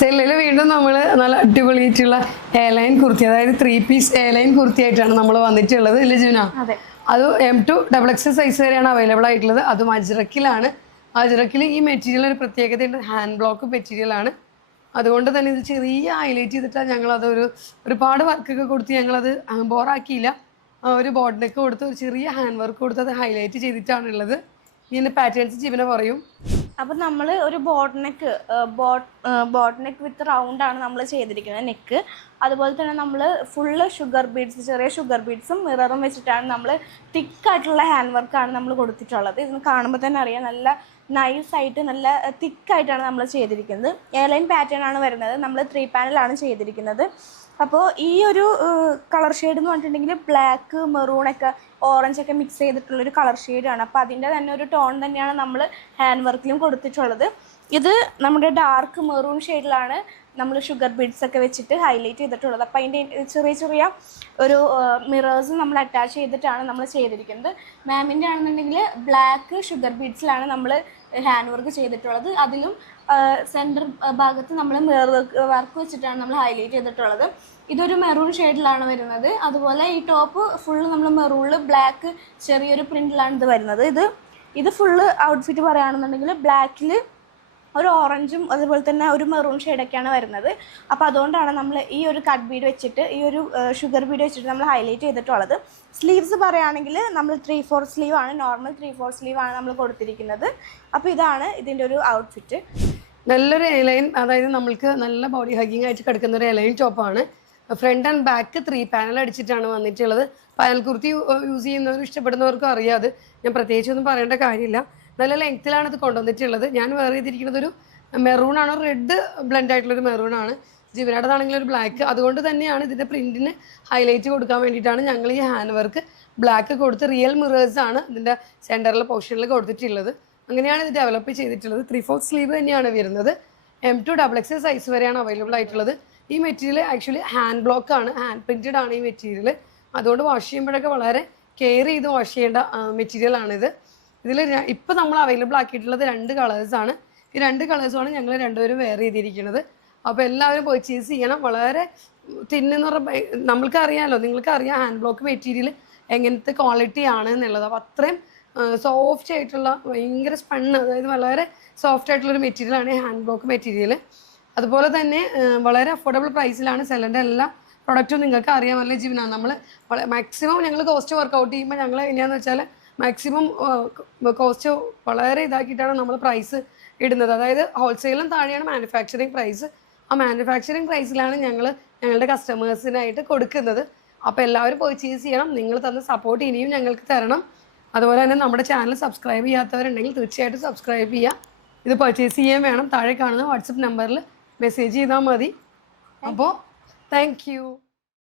സെല്ലിൽ വീണ്ടും നമ്മൾ നല്ല അടിപൊളിയായിട്ടുള്ള എയർലൈൻ കുർത്തി അതായത് ത്രീ പീസ് എയർലൈൻ കുർത്തി ആയിട്ടാണ് നമ്മൾ വന്നിട്ടുള്ളത് ഇല്ലേ ജുന? അതെ. M to double X size വരെയാണ് അവൈലബിൾ ആയിട്ടുള്ളത്. അതും അജ്രക്കിലാണ് അജ്രക്കിൽ ഈ മെറ്റീരിയൽ ഒരു പ്രത്യേകതയുണ്ട്. ഹാൻഡ് ബ്ലോക്ക് മെറ്റീരിയൽ ആണ്. അതുകൊണ്ട് തന്നെ ഇത് ചെറിയ ഹൈലൈറ്റ് ചെയ്തിട്ടാണ് ഞങ്ങളതൊരു ഒരുപാട് വർക്കൊക്കെ കൊടുത്ത് ഞങ്ങളത് ബോറാക്കിയില്ല ഒരു ബോർഡിനൊക്കെ കൊടുത്ത് ഒരു ചെറിയ ഹാൻഡ് വർക്ക് കൊടുത്ത് അത് ഹൈലൈറ്റ് ചെയ്തിട്ടാണുള്ളത് ഇതിന്റെ പാറ്റേൺസ് ജീവനെ പറയും. അപ്പം നമ്മൾ ഒരു boat neck boat boat neck with round ആണ് നമ്മൾ ചെയ്തിരിക്കുന്നത് നെക്ക് അതുപോലെ തന്നെ നമ്മൾ ഫുള്ള് ഷുഗർ ബീഡ്സ് ചെറിയ ഷുഗർ ബീഡ്സും മിററും വെച്ചിട്ടാണ് നമ്മൾ തിക്കായിട്ടുള്ള ഹാൻഡ് വർക്കാണ് നമ്മൾ കൊടുത്തിട്ടുള്ളത്. ഇതിന് കാണുമ്പോൾ തന്നെ അറിയാം നല്ല നൈസായിട്ട് നല്ല തിക്കായിട്ടാണ് നമ്മൾ ചെയ്തിരിക്കുന്നത്. എയർലൈൻ പാറ്റേൺ ആണ് വരുന്നത്. നമ്മൾ ത്രീ പാനലാണ് ചെയ്തിരിക്കുന്നത്. അപ്പോൾ ഈ ഒരു കളർ ഷെയ്ഡ് എന്ന് പറഞ്ഞിട്ടുണ്ടെങ്കിൽ ബ്ലാക്ക് മെറൂണൊക്കെ ഓറഞ്ച് ഒക്കെ മിക്സ് ചെയ്തിട്ടുള്ളൊരു കളർ ഷെയ്ഡാണ് അപ്പോൾ അതിന്റെ തന്നെ ഒരു ടോൺ തന്നെയാണ് നമ്മൾ ഹാൻഡ് വർക്കിലും കൊടുത്തിട്ടുള്ളത്. ഇത് നമ്മുടെ ഡാർക്ക് മെറൂൺ ഷെയ്ഡിലാണ് നമ്മൾ ഷുഗർ ബിഡ്സ് ഒക്കെ വെച്ചിട്ട് ഹൈലൈറ്റ് ചെയ്തിട്ടുള്ളത്. അപ്പോൾ അതിന്റെ ചെറിയ ചെറിയ ഒരു മിറേഴ്സ് നമ്മൾ അറ്റാച്ച് ചെയ്തിട്ടാണ് നമ്മൾ ചെയ്തിരിക്കുന്നത്. മാമിന്റെ ആണെന്നുണ്ടെങ്കിൽ ബ്ലാക്ക് ഷുഗർ ബീഡ്സിലാണ് നമ്മൾ ഹാൻഡ് വർക്ക് ചെയ്തിട്ടുള്ളത്. അതിലും സെന്റർ ഭാഗത്ത് നമ്മൾ മിറർ വർക്ക് വെച്ചിട്ടാണ് നമ്മൾ ഹൈലൈറ്റ് ചെയ്തിട്ടുള്ളത്. ഇതൊരു മെറൂൺ ഷെയ്ഡിലാണ് വരുന്നത്. അതുപോലെ ഈ ടോപ്പ് ഫുള്ള് നമ്മൾ മെറൂണിൽ ബ്ലാക്ക് ചെറിയൊരു പ്രിന്റിലാണ് ഇത് വരുന്നത്. ഇത് ഇത് ഫുള്ള് ഔട്ട്ഫിറ്റ് പറയുകയാണെന്നുണ്ടെങ്കിൽ ബ്ലാക്കിൽ ഒരു ഓറഞ്ചും അതുപോലെ തന്നെ ഒരു മെറൂൺ ഷെയ്ഡൊക്കെയാണ് വരുന്നത്. അപ്പോൾ അതുകൊണ്ടാണ് നമ്മൾ ഈ ഒരു കട്ട് ബീഡ് വെച്ചിട്ട് ഈ ഒരു ഷുഗർ ബീഡ് വെച്ചിട്ട് നമ്മൾ ഹൈലൈറ്റ് ചെയ്തിട്ടുള്ളത്. സ്ലീവ്സ് പറയുകയാണെങ്കിൽ നമ്മൾ ത്രീ ഫോർ സ്ലീവ് ആണ്. നോർമൽ ത്രീ ഫോർ സ്ലീവ് ആണ് നമ്മൾ കൊടുത്തിരിക്കുന്നത്. അപ്പോൾ ഇതാണ് ഇതിന്റെ ഒരു ഔട്ട്ഫിറ്റ് നല്ലൊരു എലൈൻ അതായത് നമ്മൾക്ക് നല്ല ബോഡി ഹഗിങ് ആയിട്ട് കിടക്കുന്ന ഒരു എയർലൈൻ ടോപ്പാണ് front and back three panel അടിച്ചിട്ടാണ് വന്നിട്ടുള്ളത്. പാനൽ കുർത്തി യൂസ് ചെയ്യുന്നവർ ഇഷ്ടപ്പെടുന്നവർക്കും അറിയാതെ ഞാൻ പ്രത്യേകിച്ചൊന്നും പറയേണ്ട കാര്യമില്ല. നല്ല ലെങ്ത്തിലാണ് ഇത് കൊണ്ടുവന്നിട്ടുള്ളത്. ഞാൻ വേറെ ചെയ്തിരിക്കുന്നത് ഒരു മെറൂൺ ആണ്? റെഡ് ബ്ലെൻഡ് ആയിട്ടുള്ളൊരു മെറൂൺ ആണ്. ജീവനാടതാണെങ്കിൽ ഒരു ബ്ലാക്ക് അതുകൊണ്ട് തന്നെയാണ് ഇതിന്റെ പ്രിന്റിന് ഹൈലൈറ്റ് കൊടുക്കാൻ വേണ്ടിയിട്ടാണ് ഞങ്ങൾ ഈ ഹാൻഡ് വർക്ക് ബ്ലാക്ക് കൊടുത്ത് റിയൽ മിറേഴ്സ് ആണ് ഇതിന്റെ സെന്ററിലെ പോർഷനിൽ കൊടുത്തിട്ടുള്ളത്. അങ്ങനെയാണ് ഇത് ഡെവലപ്പ് ചെയ്തിട്ടുള്ളത്. ത്രീ ഫോർ സ്ലീവ് തന്നെയാണ് വരുന്നത്. M to double X size വരെയാണ് അവൈലബിൾ ആയിട്ടുള്ളത്. ഈ മെറ്റീരിയൽ ആക്ച്വലി ഹാൻഡ് ബ്ലോക്ക് ആണ്. ഹാൻഡ് പ്രിന്റഡ് ആണ് ഈ മെറ്റീരിയൽ അതുകൊണ്ട് വാഷ് ചെയ്യുമ്പോഴൊക്കെ വളരെ കെയർ ചെയ്ത് വാഷ് ചെയ്യേണ്ട മെറ്റീരിയൽ ആണിത്. ഇതിൽ ഇപ്പോൾ നമ്മൾ അവൈലബിൾ ആക്കിയിട്ടുള്ളത് രണ്ട് കളേഴ്സാണ് ഈ രണ്ട് കളേഴ്സുമാണ് ഞങ്ങൾ രണ്ടുപേരും വെയർ ചെയ്തിരിക്കുന്നത്. അപ്പോൾ എല്ലാവരും പർച്ചേസ് ചെയ്യണം. വളരെ തിന്നെന്ന് പറഞ്ഞാൽ നമ്മൾക്ക് അറിയാമല്ലോ നിങ്ങൾക്ക് അറിയാം ഹാൻഡ് ബ്ലോക്ക് മെറ്റീരിയൽ എങ്ങനത്തെ ക്വാളിറ്റി ആണ് എന്നുള്ളത്. അപ്പോൾ അത്രയും സോഫ്റ്റ് ആയിട്ടുള്ള ഭയങ്കര സ്പണ്ണ് അതായത് വളരെ സോഫ്റ്റ് ആയിട്ടുള്ളൊരു മെറ്റീരിയലാണ് ഹാൻഡ് ബ്ലോക്ക് മെറ്റീരിയൽ അതുപോലെ തന്നെ വളരെ അഫോർഡബിൾ പ്രൈസിലാണ് സെല്ലന്റെ എല്ലാ പ്രൊഡക്റ്റും നിങ്ങൾക്ക് അറിയാമല്ലോ ജീവനാണ് നമ്മൾ മാക്സിമം ഞങ്ങൾ കോസ്റ്റ് വർക്കൗട്ട് ചെയ്യുമ്പോൾ ഞങ്ങൾ എങ്ങനെയാണെന്ന് വെച്ചാൽ മാക്സിമം കോസ്റ്റ് വളരെ ഇതാക്കിയിട്ടാണ് നമ്മൾ പ്രൈസ് ഇടുന്നത്. അതായത് ഹോൾസെയിലും താഴെയാണ് മാനുഫാക്ചറിങ് പ്രൈസ് ആ മാനുഫാക്ചറിങ് പ്രൈസിലാണ് ഞങ്ങൾ ഞങ്ങളുടെ കസ്റ്റമേഴ്സിനായിട്ട് കൊടുക്കുന്നത്. അപ്പോൾ എല്ലാവരും പർച്ചേസ് ചെയ്യണം. നിങ്ങൾ തന്ന സപ്പോർട്ട് ഇനിയും ഞങ്ങൾക്ക് തരണം. അതുപോലെ തന്നെ നമ്മുടെ ചാനൽ സബ്സ്ക്രൈബ് ചെയ്യാത്തവരുണ്ടെങ്കിൽ തീർച്ചയായിട്ടും സബ്സ്ക്രൈബ് ചെയ്യുക ഇത് പർച്ചേസ് ചെയ്യാൻ വേണം. താഴെ കാണുന്ന വാട്സപ്പ് നമ്പറിൽ മെസ്സേജ് ചെയ്താൽ മതി. അപ്പോൾ താങ്ക്